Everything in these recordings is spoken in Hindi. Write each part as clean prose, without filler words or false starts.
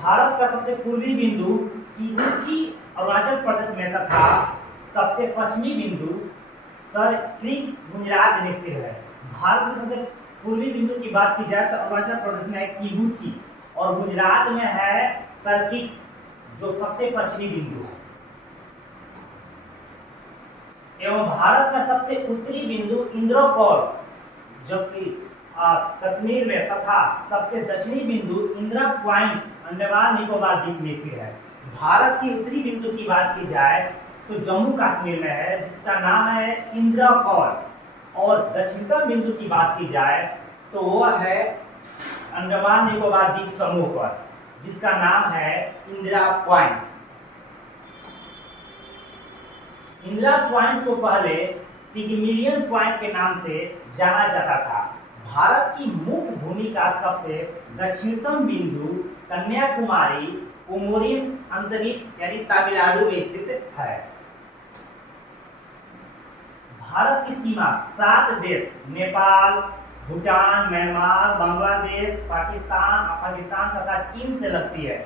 भारत का सबसे पूर्वी बिंदु किबुत्ची अरुणाचल प्रदेश में तथा सबसे पश्चिमी बिंदु सरक्रिक गुजरात में स्थित है। भारत के सबसे पूर्वी बिंदु की बात की जाए तो अरुणाचल प्रदेश में है किबुत्ची और गुजरात में है सरक्रिक जो सबसे पश्चिमी बिंदु है। एवं भारत का सबसे उत्तरी बिंदु इंद्रकोल जबकि कश्मीर में तथा सबसे दक्षिणी बिंदु इंदिरा पॉइंट अंडमान निकोबार द्वीप में स्थित है। भारत की उत्तरी बिंदु की बात की जाए तो जम्मू कश्मीर में है जिसका नाम है इंद्रकोल और दक्षिणतम बिंदु की बात की जाए तो वह है अंडमान निकोबार द्वीप समूह पर जिसका नाम है इंदिरा पॉइंट। इंदिरा पॉइंट को पहले पिग्मिलियन पॉइंट के नाम से जाना जाता था। भारत की मुख्य भूमि का सबसे दक्षिणतम बिंदु कन्याकुमारी कोमोरिन अंतरिक्ष यानी तमिलनाडु में स्थित है। भारत की सीमा 7 देश नेपाल, भूटान, म्यांमार, बांग्लादेश, पाकिस्तान, अफगानिस्तान तथा चीन से लगती है।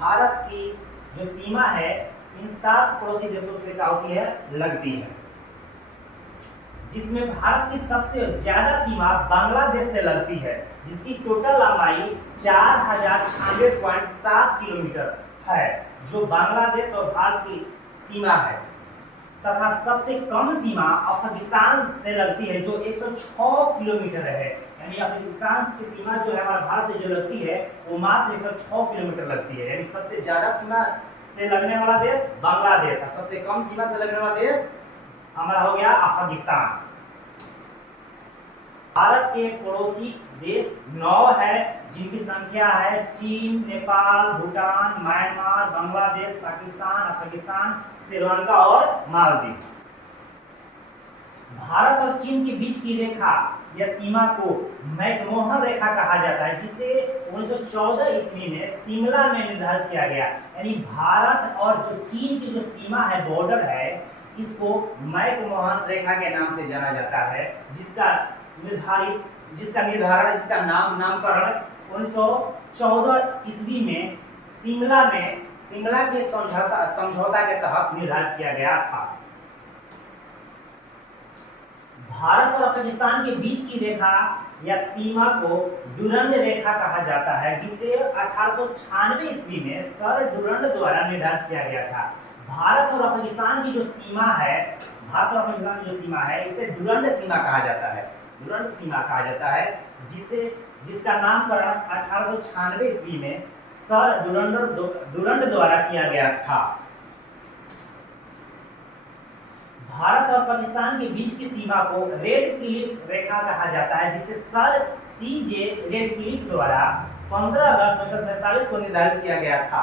भारत की जो सीमा है इन 7 पड़ोसी देशों से क्या होती है, लगती है, जिसमें भारत की सबसे ज्यादा सीमा बांग्लादेश से लगती है जिसकी टोटल लंबाई 4096.7 किलोमीटर है जो बांग्लादेश और भारत की सीमा है तथा सबसे कम सीमा अफगानिस्तान से लगती है जो 106 किलोमीटर है। यानी अफगानिस्तान की सीमा जो है हमारे भारत से जो लगती है वो मात्र 106 किलोमीटर लगती है। यानी सबसे ज्यादा सीमा से लगने वाला देश बांग्लादेश है, सबसे कम सीमा से लगने वाला देश हमारा हो गया अफगानिस्तान। भारत के पड़ोसी देश 9 है जिनकी संख्या है चीन, नेपाल, भूटान, म्यांमार, बांग्लादेश, पाकिस्तान, अफगानिस्तान, श्रीलंका और मालदीव। भारत और चीन के बीच की रेखा या सीमा को मैकमोहन रेखा कहा जाता है जिसे 1914 ईस्वी में शिमला में निर्धारित किया गया। यानी भारत और जो चीन की जो सीमा है, बॉर्डर है, इसको मैकमोहन रेखा के नाम से जाना जाता है जिसका निर्धारण जिसका नामकरण 1914 ईस्वी में शिमला के समझौता के तहत निर्धारित किया गया था। भारत और अफगानिस्तान के बीच की रेखा या सीमा को डुरंड रेखा कहा जाता है जिसे 1896 ईस्वी में सर डुरंड द्वारा निर्धारित किया गया था। भारत और अफगानिस्तान की जो सीमा है इसे डुरंड सीमा कहा जाता है। डुरंड सीमा कहा जाता है जिसका नामकरण 1896 ईस्वी में सर डुरंड द्वारा किया गया था। भारत और पाकिस्तान के बीच की सीमा को रेड क्लिफ रेखा कहा जाता है जिसे सर सीजे रेड क्लिफ द्वारा 15 अगस्त 1947 को निर्धारित किया गया था।